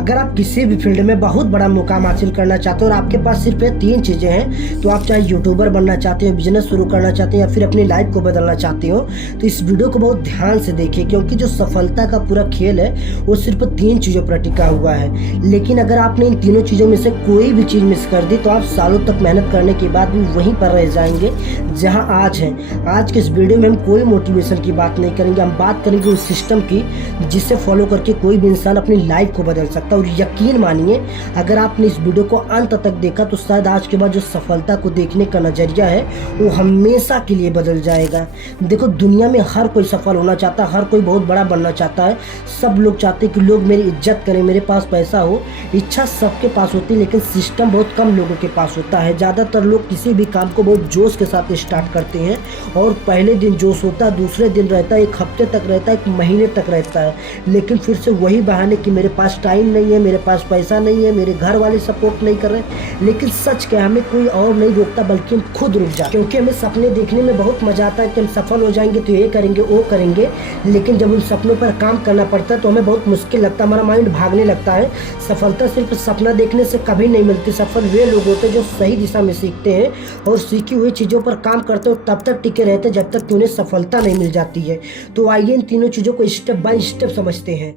अगर आप किसी भी फील्ड में बहुत बड़ा मुकाम हासिल करना चाहते हो और आपके पास सिर्फ ये 3 चीज़ें हैं, तो आप चाहे यूट्यूबर बनना चाहते हो, बिजनेस शुरू करना चाहते हो या फिर अपनी लाइफ को बदलना चाहते हो, तो इस वीडियो को बहुत ध्यान से देखिए, क्योंकि जो सफलता का पूरा खेल है वो सिर्फ 3 चीज़ों पर टिका हुआ है। लेकिन अगर आपने इन तीनों चीज़ों में से कोई भी चीज़ मिस कर दी तो आप सालों तक मेहनत करने के बाद भी वहीं पर रह जाएंगे जहाँ आज हैं। आज के इस वीडियो में हम कोई मोटिवेशन की बात नहीं करेंगे, हम बात करेंगे उस सिस्टम की जिसे फॉलो करके कोई भी इंसान अपनी लाइफ को बदल सकता है। और यकीन मानिए, अगर आपने इस वीडियो को अंत तक देखा तो शायद आज के बाद जो सफलता को देखने का नज़रिया है वो हमेशा के लिए बदल जाएगा। देखो, दुनिया में हर कोई सफल होना चाहता है, हर कोई बहुत बड़ा बनना चाहता है। सब लोग चाहते हैं कि लोग मेरी इज्जत करें, मेरे पास पैसा हो। इच्छा सबके पास होती है, लेकिन सिस्टम बहुत कम लोगों के पास होता है। ज़्यादातर लोग किसी भी काम को बहुत जोश के साथ स्टार्ट करते हैं और पहले दिन जोश होता है, दूसरे दिन रहता है, 1 हफ्ते तक रहता है, 1 महीने तक रहता है, लेकिन फिर से वही बहाने कि मेरे पास टाइम नहीं है, मेरे पास पैसा नहीं है, मेरे घर वाले सपोर्ट नहीं कर रहे। लेकिन सच क्या, हमें कोई और नहीं रोकता बल्कि हम खुद रुक जाते, क्योंकि हमें सपने देखने में बहुत मजा आता है कि हम सफल हो जाएंगे तो ये करेंगे वो करेंगे, लेकिन जब उन सपनों पर काम करना पड़ता है तो हमें बहुत मुश्किल लगता है, हमारा माइंड भागने लगता है। सफलता सिर्फ सपना देखने से कभी नहीं मिलती। सफल वे लोग होते हैं जो सही दिशा में सीखते हैं और सीखी हुई चीज़ों पर काम करते हैं, तब तक टिके रहते हैं जब तक कि उन्हें सफलता नहीं मिल जाती है। तो आइए इन तीनों चीज़ों को स्टेप बाय स्टेप समझते हैं।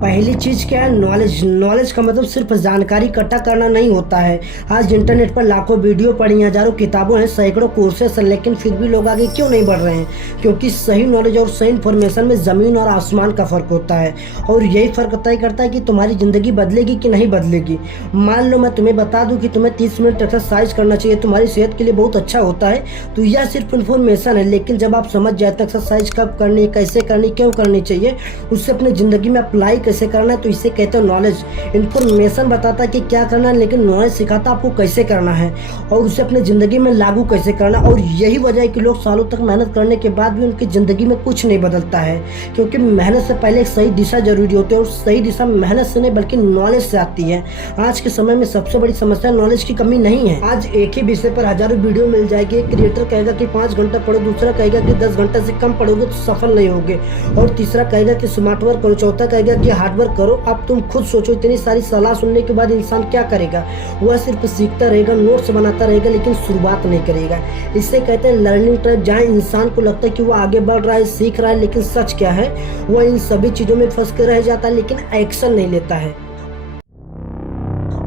पहली चीज़ क्या है? नॉलेज। नॉलेज का मतलब सिर्फ जानकारी इकट्ठा करना नहीं होता है। आज इंटरनेट पर लाखों वीडियो पढ़ी, हजारों किताबों हैं, सैकड़ों कोर्सेस हैं, लेकिन फिर भी लोग आगे क्यों नहीं बढ़ रहे हैं? क्योंकि सही नॉलेज और सही इन्फॉर्मेशन में ज़मीन और आसमान का फ़र्क होता है, और यही फ़र्क तय करता है कि तुम्हारी ज़िंदगी बदलेगी कि नहीं बदलेगी। मान लो मैं तुम्हें बता दूँ कि तुम्हें 30 मिनट एक्सरसाइज करना चाहिए, तुम्हारी सेहत के लिए बहुत अच्छा होता है, तो यह सिर्फ इन्फॉर्मेशन है। लेकिन जब आप समझ जाते एक्सरसाइज कब करनी, कैसे करनी, क्यों करनी चाहिए, उससे अपनी ज़िंदगी में अप्लाई कैसे करना है, तो इसे कहते हैं नॉलेज। इन्फॉर्मेशन बताता है कि क्या करना है, लेकिन नॉलेज सिखाता आपको कैसे करना है और उसे अपनी ज़िंदगी में लागू कैसे करना। और यही वजह है कि लोग सालों तक मेहनत करने के बाद भी उनकी ज़िंदगी में कुछ नहीं बदलता है, क्योंकि मेहनत से पहले एक सही दिशा जरूरी होती है, और सही दिशा मेहनत से नहीं बल्कि नॉलेज से आती है। आज के समय में सबसे बड़ी समस्या नॉलेज की कमी नहीं है। आज एक ही विषय पर हजारों वीडियो मिल जाएगी। एक क्रिएटर कहेगा कि 5 घंटा पढ़ो, दूसरा कहेगा कि 10 घंटा से कम पढ़ोगे तो सफल नहीं होगे, और तीसरा कहेगा कि स्मार्ट वर्क करो, चौथा कहेगा कि हार्ड वर्क करो। अब तुम खुद सोचो, इतनी सारी सलाह सुनने के बाद इंसान क्या करेगा? वह सिर्फ सीखता रहेगा, नोट्स बनाता रहेगा, लेकिन शुरुआत नहीं करेगा। इससे कहते हैं लर्निंग ट्रैप, जहाँ इंसान को लगता है कि वह आगे बढ़ रहा है, सीख रहा है, लेकिन सच क्या है, वह इन सभी चीज़ों में फंस कर रह जाता है, लेकिन एक्शन नहीं लेता है।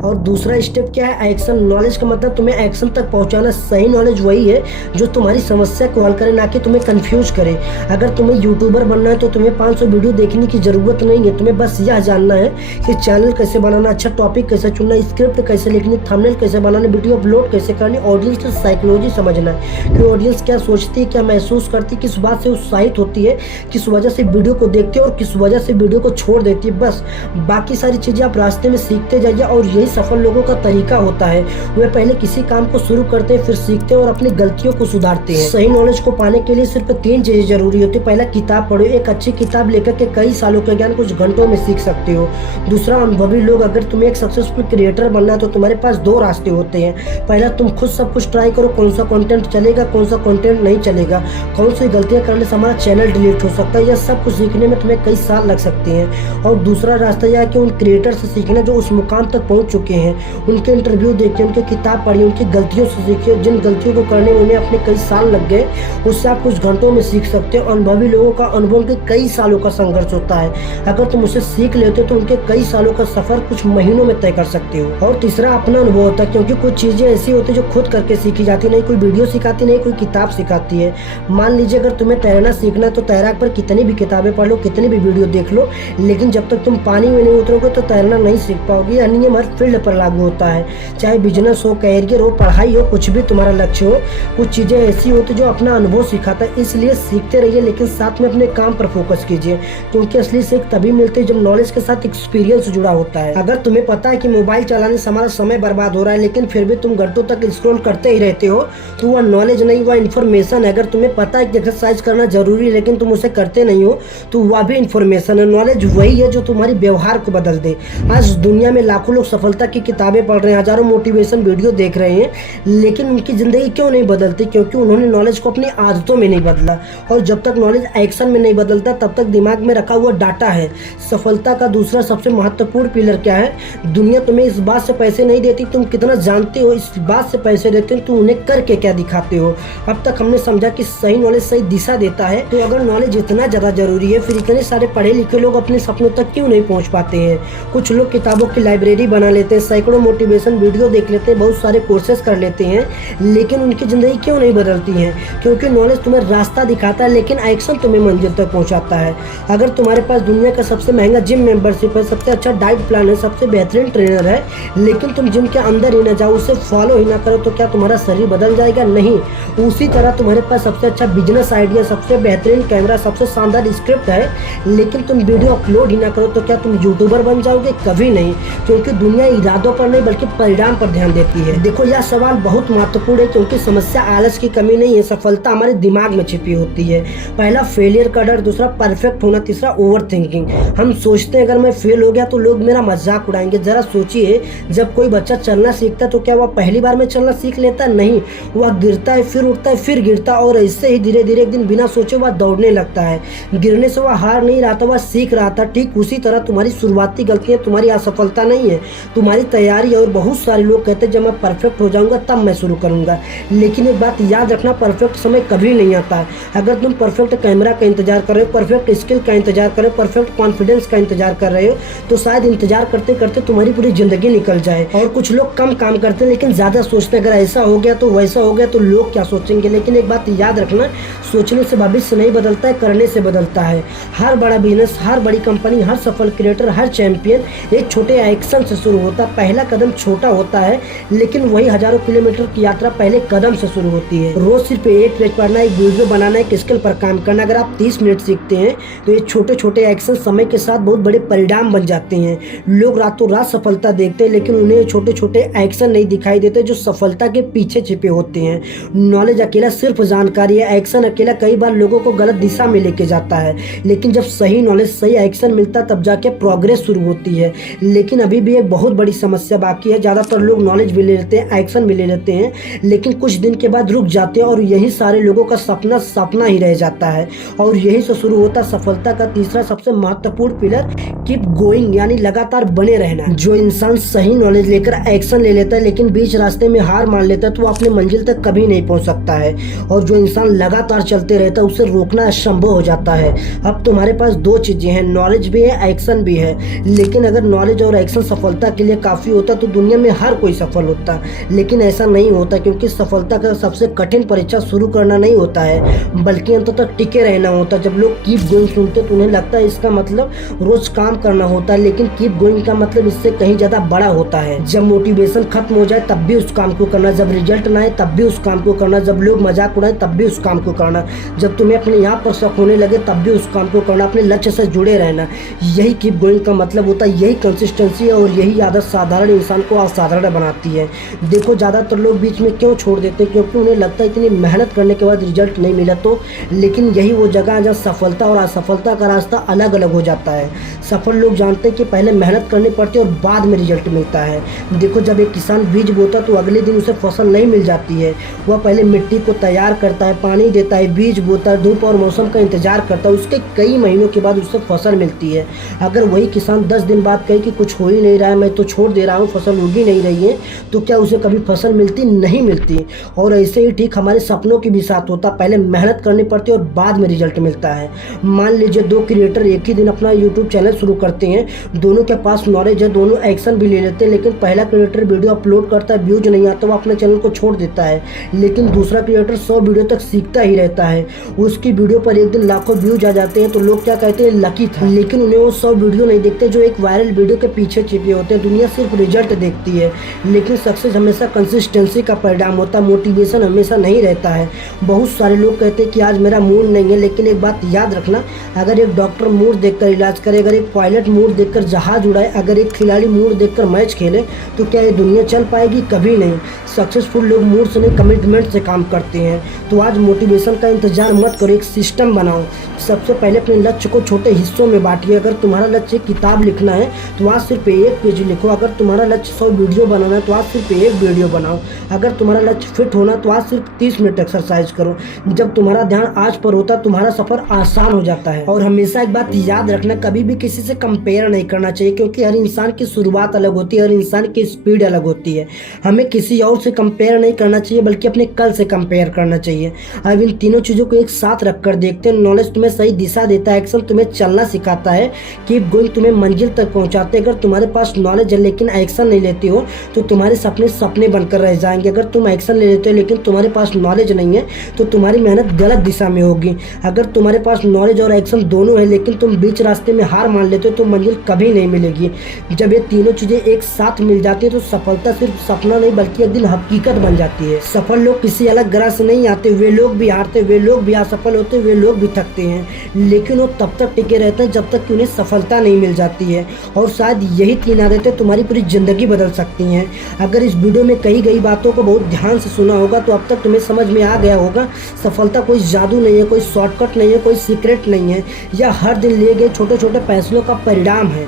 और दूसरा स्टेप क्या है? एक्शन। नॉलेज का मतलब तुम्हें एक्शन तक पहुंचाना। सही नॉलेज वही है जो तुम्हारी समस्या को हल करे, ना कि तुम्हें कंफ्यूज करे। अगर तुम्हें यूट्यूबर बनना है तो तुम्हें 500 वीडियो देखने की जरूरत नहीं है। तुम्हें बस यह जानना है कि चैनल कैसे बनाना, अच्छा टॉपिक कैसे चुनना, स्क्रिप्ट कैसे लिखनी, थंबनेल कैसे बनाना, वीडियो अपलोड कैसे करनी, ऑडियंस की साइकोलॉजी समझना है कि ऑडियंस क्या सोचती है, क्या महसूस करती है, किस बात से उत्साहित होती है, किस वजह से वीडियो को देखती है और किस वजह से वीडियो को छोड़ देती है। बस बाकी सारी चीज़ें आप रास्ते में सीखते जाइए, और यही सफल लोगों का तरीका होता है। वे पहले किसी काम को शुरू करते हैं, फिर सीखते हैं और अपनी गलतियों को सुधारते हैं। सही नॉलेज को पाने के लिए सिर्फ 3 चीजें जरूरी होती है। पहला, किताब पढ़ो। एक अच्छी किताब लेकर के कई सालों का ज्ञान कुछ घंटों में सीख सकते हो। दूसरा, अनुभवी लोग। अगर तुम्हें एक सक्सेसफुल क्रिएटर बनना है तो तुम्हारे पास 2 रास्ते होते हैं। पहला, तुम खुद सब कुछ ट्राई करो, कौन सा कंटेंट चलेगा, कौन सा कंटेंट नहीं चलेगा, कौन सी गलतियां करने से हमारा चैनल डिलीट हो सकता है। यह सब कुछ सीखने में तुम्हें कई साल लग सकते हैं। और दूसरा रास्ता यह है कि उन क्रिएटर से सीखना जो उस मुकाम तक पहुंच चुके हैं, उनके इंटरव्यू देखिए, उनकी किताब पढ़िए, उनकी गलतियों से सीखिए। जिन गलतियों को करने में उन्हें अपने कई साल लग गए, उससे आप कुछ घंटों में सीख सकते हो। अनुभवी लोगों का अनुभव के कई सालों का संघर्ष होता है। अगर तुम उसे सीख लेते हो तो उनके कई सालों का सफर कुछ महीनों में तय कर सकते हो। और तीसरा, अपना अनुभव होता है, क्योंकि कुछ चीजें ऐसी होती है जो खुद करके सीखी जाती, नहीं कोई वीडियो सिखाती, नहीं कोई किताब सिखाती है। मान लीजिए अगर तुम्हें तैरना सीखना है तो तैराक पर कितनी भी किताबें पढ़ लो, कितनी भी वीडियो देख लो, लेकिन जब तक तुम पानी में नहीं उतरोगे तो तैरना नहीं सीख पाओगे। यह नियम हर फील्ड पर लागू होता है, चाहे बिजनेस हो, कैरियर हो, पढ़ाई हो, कुछ भी तुम्हारा लक्ष्य हो। कुछ चीजें ऐसी होती जो अपना अनुभव सिखाता है, इसलिए सीखते रहिए, लेकिन साथ में अपने काम पर फोकस कीजिए, क्योंकि असली सीख तभी मिलती है जब नॉलेज के साथ एक्सपीरियंस जुड़ा होता है। अगर तुम्हें पता है कि मोबाइल चलाने से हमारा समय बर्बाद हो रहा है, लेकिन फिर भी तुम घंटों तक स्क्रॉल करते ही रहते हो, तो वह नॉलेज नहीं, वह इन्फॉर्मेशन है। अगर तुम्हें पता है कि एक्सरसाइज करना जरूरी है, लेकिन तुम उसे करते नहीं हो, तो वह भी इन्फॉर्मेशन है। नॉलेज वही है जो तुम्हारी व्यवहार को बदल दे। आज दुनिया में लाखों लोग सफलता सफलता की किताबें पढ़ रहे हैं, हज़ारों मोटिवेशन वीडियो देख रहे हैं, लेकिन उनकी ज़िंदगी क्यों नहीं बदलती? क्योंकि उन्होंने नॉलेज को अपनी आदतों में नहीं बदला। और जब तक नॉलेज एक्शन में नहीं बदलता तब तक दिमाग में रखा हुआ डाटा है। सफलता का दूसरा सबसे महत्वपूर्ण पिलर क्या है? दुनिया तुम्हें इस बात से पैसे नहीं देती तुम कितना जानते हो, इस बात से पैसे देते हैं तुम उन्हें करके क्या दिखाते हो। अब तक हमने समझा कि सही नॉलेज सही दिशा देता है। तो अगर नॉलेज इतना ज़्यादा जरूरी है, फिर इतने सारे पढ़े लिखे लोग अपने सपनों तक क्यों नहीं पहुंच पाते हैं? कुछ लोग किताबों की लाइब्रेरी बना लेते हैं, सैकड़ों मोटिवेशन वीडियो देख लेते हैं, बहुत सारे कोर्सेज कर लेते हैं, लेकिन उनकी ज़िंदगी क्यों नहीं बदलती है? क्योंकि नॉलेज तुम्हें रास्ता दिखाता है, लेकिन एक्शन तुम्हें मंजिल तक पहुंचाता है। अगर तुम्हारे पास दुनिया का सबसे महंगा जिम मेंबरशिप है, सबसे अच्छा डाइट प्लान है, सबसे बेहतरीन ट्रेनर है, लेकिन तुम जिम के अंदर ही ना जाओ, उसे फॉलो ही ना करो, तो क्या तुम्हारा शरीर बदल जाएगा? नहीं। उसी तरह तुम्हारे पास सबसे अच्छा बिजनेस आइडिया, सबसे बेहतरीन कैमरा, सबसे शानदार स्क्रिप्ट है, लेकिन तुम वीडियो अपलोड ही ना करो, तो क्या तुम यूट्यूबर बन जाओगे? कभी नहीं। क्योंकि दुनिया इरादों पर नहीं बल्कि परिणाम पर ध्यान देती है। देखो, यह सवाल बहुत महत्वपूर्ण है, क्योंकि समस्या आलस की कमी नहीं है, सफलता हमारे दिमाग में छिपी होती है। पहला फेलियर का डर, दूसरा परफेक्ट होना, तीसरा ओवर थिंकिंग। हम सोचते हैं अगर मैं फेल हो गया तो लोग मेरा मजाक उड़ाएंगे। जरा सोचिए, जब कोई बच्चा चलना सीखता है तो क्या वह पहली बार में चलना सीख लेता? नहीं, वह गिरता है, फिर उठता है, फिर गिरता, और ऐसे ही धीरे धीरे एक दिन बिना सोचे वह दौड़ने लगता है। गिरने से वह हार नहीं रहा था, वह सीख रहा था। ठीक उसी तरह तुम्हारी शुरुआती गलतियां तुम्हारी असफलता नहीं है, तुम्हारी तैयारी। और बहुत सारे लोग कहते हैं जब मैं परफेक्ट हो जाऊंगा तब मैं शुरू करूंगा, लेकिन एक बात याद रखना, परफेक्ट समय कभी नहीं आता है। अगर तुम परफेक्ट कैमरा का इंतजार कर रहे हो, परफेक्ट स्किल का इंतजार कर रहे हो, परफेक्ट कॉन्फिडेंस का इंतजार कर रहे हो, तो शायद इंतजार करते करते तुम्हारी पूरी जिंदगी निकल जाए। और कुछ लोग कम काम करते हैं लेकिन ज्यादा सोचते हैं, अगर ऐसा हो गया तो वैसा हो गया तो लोग क्या सोचेंगे। लेकिन एक बात याद रखना, सोचने से भविष्य नहीं बदलता है, करने से बदलता है। हर बड़ा बिजनेस, हर बड़ी कंपनी, हर सफल क्रिएटर, हर चैंपियन एक छोटे एक्शन से शुरू होता है। पहला कदम छोटा होता है, लेकिन वही हजारों किलोमीटर की यात्रा पहले कदम से शुरू होती है। रोज सिर्फ एक पेज पढ़ना, एक वीडियो बनाना, एक स्किल पर काम करना, अगर आप 30 मिनट सीखते हैं तो ये छोटे छोटे एक्शन समय के साथ बहुत बड़े परिणाम बन जाते हैं। लोग रातों रात सफलता देखते हैं, लेकिन उन्हें छोटे छोटे एक्शन नहीं दिखाई देते जो सफलता के पीछे छिपे होते हैं। नॉलेज अकेला सिर्फ जानकारी है, एक्शन अकेला कई बार लोगों को गलत दिशा में लेके जाता है। लेकिन जब सही नॉलेज, सही एक्शन मिलता तब जाके प्रोग्रेस शुरू होती है। लेकिन अभी भी एक बहुत बड़ी समस्या बाकी है। ज़्यादातर लोग नॉलेज भी ले लेते हैं, एक्शन भी ले लेते हैं, लेकिन कुछ दिन के बाद रुक जाते हैं, और यही सारे लोगों का सपना सपना ही रह जाता है। और यही से शुरू होता सफलता का तीसरा सबसे महत्वपूर्ण पिलर, कीप गोइंग, यानी लगातार बने रहना। जो इंसान सही नॉलेज लेकर एक्शन ले लेता है लेकिन बीच रास्ते में हार मान लेता है तो वो अपने मंजिल तक कभी नहीं पहुंच सकता है। और जो इंसान लगातार चलते रहता है उसे रोकना असंभव हो जाता है। अब तुम्हारे पास दो चीजें हैं, नॉलेज भी है, एक्शन भी है। लेकिन अगर नॉलेज और एक्शन सफलता के लिए काफी होता तो दुनिया में हर कोई सफल होता, लेकिन ऐसा नहीं होता। क्योंकि सफलता का सबसे कठिन परीक्षा शुरू करना नहीं होता है, बल्कि अंत तक टिके रहना होता है। जब लोग कीप गोइंग सुनते तो उन्हें लगता है इसका मतलब रोज काम करना होता है, लेकिन कीप गोइंग का मतलब इससे कहीं ज्यादा बड़ा होता है। जब मोटिवेशन खत्म हो जाए तब भी उस काम को करना, जब रिजल्ट ना आए तब भी उस काम को करना, जब लोग मजाक उड़ाए तब भी उस काम को करना, जब तुम्हें अपने यहाँ पर शक होने लगे तब भी उस काम को करना, अपने लक्ष्य से जुड़े रहना। यही कीप गोइंग का मतलब होता है, यही कंसिस्टेंसी है, और यही आदत साधारण इंसान को असाधारण बनाती है। देखो, ज्यादातर लोग बीच में क्यों छोड़ देते हैं? क्योंकि उन्हें लगता है इतनी मेहनत करने के बाद रिजल्ट नहीं मिला तो। लेकिन यही वो जगह है जहाँ सफलता और असफलता का रास्ता अलग अलग हो जाता है। सफल लोग जानते हैं कि पहले मेहनत करनी पड़ती है और बाद में रिजल्ट मिलता है। देखो, जब एक किसान बीज बोता तो अगले दिन उसे फसल नहीं मिल जाती है। वह पहले मिट्टी को तैयार करता है, पानी देता है, बीज बोता है, धूप और मौसम का इंतजार करता है, उसके कई महीनों के बाद उससे फसल मिलती है। अगर वही किसान 10 दिन बाद कहे कि कुछ हो ही नहीं रहा है, मैं तो छोड़ दे रहा हूँ, फसल उगी नहीं रही है, तो क्या उसे कभी फसल मिलती? नहीं मिलती। और ऐसे ही ठीक हमारे सपनों के भी साथ होता, पहले मेहनत करनी पड़ती है और बाद में रिजल्ट मिलता है। मान लीजिए 2 क्रिएटर एक ही दिन अपना यूट्यूब चैनल शुरू करते हैं, दोनों के पास नॉलेज है, दोनों एक्शन भी ले लेते हैं, लेकिन पहला क्रिएटर वीडियो अपलोड करता है, व्यूज नहीं आता, वो अपने चैनल को छोड़ देता है। लेकिन दूसरा क्रिएटर 100 वीडियो तक सीखता ही रहता है, उसकी वीडियो पर एक दिन लाखों व्यूज आ जाते हैं, तो लोग क्या कहते हैं, लकी था। लेकिन उन्हें वो 100 वीडियो नहीं देखते जो एक वायरल वीडियो के पीछे छिपे होते हैं। दुनिया सिर्फ रिजल्ट देखती है, लेकिन सक्सेस हमेशा कंसिस्टेंसी का परिणाम होता है, मोटिवेशन हमेशा नहीं रहता है। बहुत सारे लोग कहते हैं कि आज मेरा मूड नहीं है, लेकिन एक बात याद रखना, अगर एक डॉक्टर मूड देखकर इलाज करे, अगर एक पायलट मूड देखकर जहाज उड़ाए, अगर एक खिलाड़ी मूड देखकर मैच खेले तो क्या ये दुनिया चल पाएगी? कभी नहीं। सक्सेसफुल लोग मूड से नहीं, कमिटमेंट से काम करते हैं। तो आज मोटिवेशन का इंतजार मत करो, एक सिस्टम बनाओ। सबसे पहले अपने लक्ष्य को छोटे हिस्सों में बांटिए। अगर तुम्हारा लक्ष्य किताब लिखना है तो आज सिर्फ एक पेज लिखो। अगर तुम्हारा लक्ष्य 100 वीडियो बनाना है तो आज सिर्फ एक वीडियो बनाओ। अगर तुम्हारा लक्ष्य फिट होना तो आज सिर्फ 30 मिनट एक्सरसाइज करो। जब तुम्हारा ध्यान आज पर होता है तुम्हारा सफर आसान हो जाता है। और हमेशा एक बात याद रखना, कभी भी किसी से कंपेयर नहीं करना चाहिए, क्योंकि हर इंसान की शुरुआत अलग होती है, हर इंसान की स्पीड अलग होती है। हमें किसी और से कंपेयर नहीं करना चाहिए बल्कि अपने कल से कंपेयर करना चाहिए। अब इन तीनों चीज़ों को एक साथ रखकर देखते हैं। नॉलेज तुम्हें सही दिशा देता है, एक्शन तुम्हें चलना सिखाता है, कीप गोइंग तुम्हें मंजिल तक पहुंचाते हैं। अगर तुम्हारे पास नॉलेज है लेकिन एक्शन नहीं लेते हो तो तुम्हारे सपने सपने बनकर रह जाएंगे। अगर तुम एक्शन ले लेते हो लेकिन तुम्हारे पास नॉलेज नहीं है तो तुम्हारी मेहनत गलत दिशा में होगी। अगर तुम्हारे पास नॉलेज और एक्शन दोनों है लेकिन तुम बीच रास्ते में हार मान लेते हो तो मंजिल कभी नहीं मिलेगी। जब ये तीनों चीजें एक साथ मिल जाती है तो सफलता सिर्फ सपना नहीं बल्कि एक दिन हकीकत बन जाती है। सफल लोग किसी अलग ग्रह से नहीं आते, वे लोग भी हारते, वे लोग भी असफल होते, वे लोग भी थकते हैं, लेकिन वो तब तक टिके रहते हैं जब तक कि उन्हें सफलता नहीं मिल जाती है। और शायद यही 3 आदतें तुम्हारी पूरी जिंदगी बदल सकती हैं। अगर इस वीडियो में कही गई बातों को बहुत ध्यान से सुना होगा तो अब तक तुम्हें समझ में आ गया होगा, सफलता कोई जादू नहीं है, कोई शॉर्टकट नहीं है, कोई सीक्रेट नहीं है। यह हर दिन लिए गए छोटे छोटे फैसलों का परिणाम है।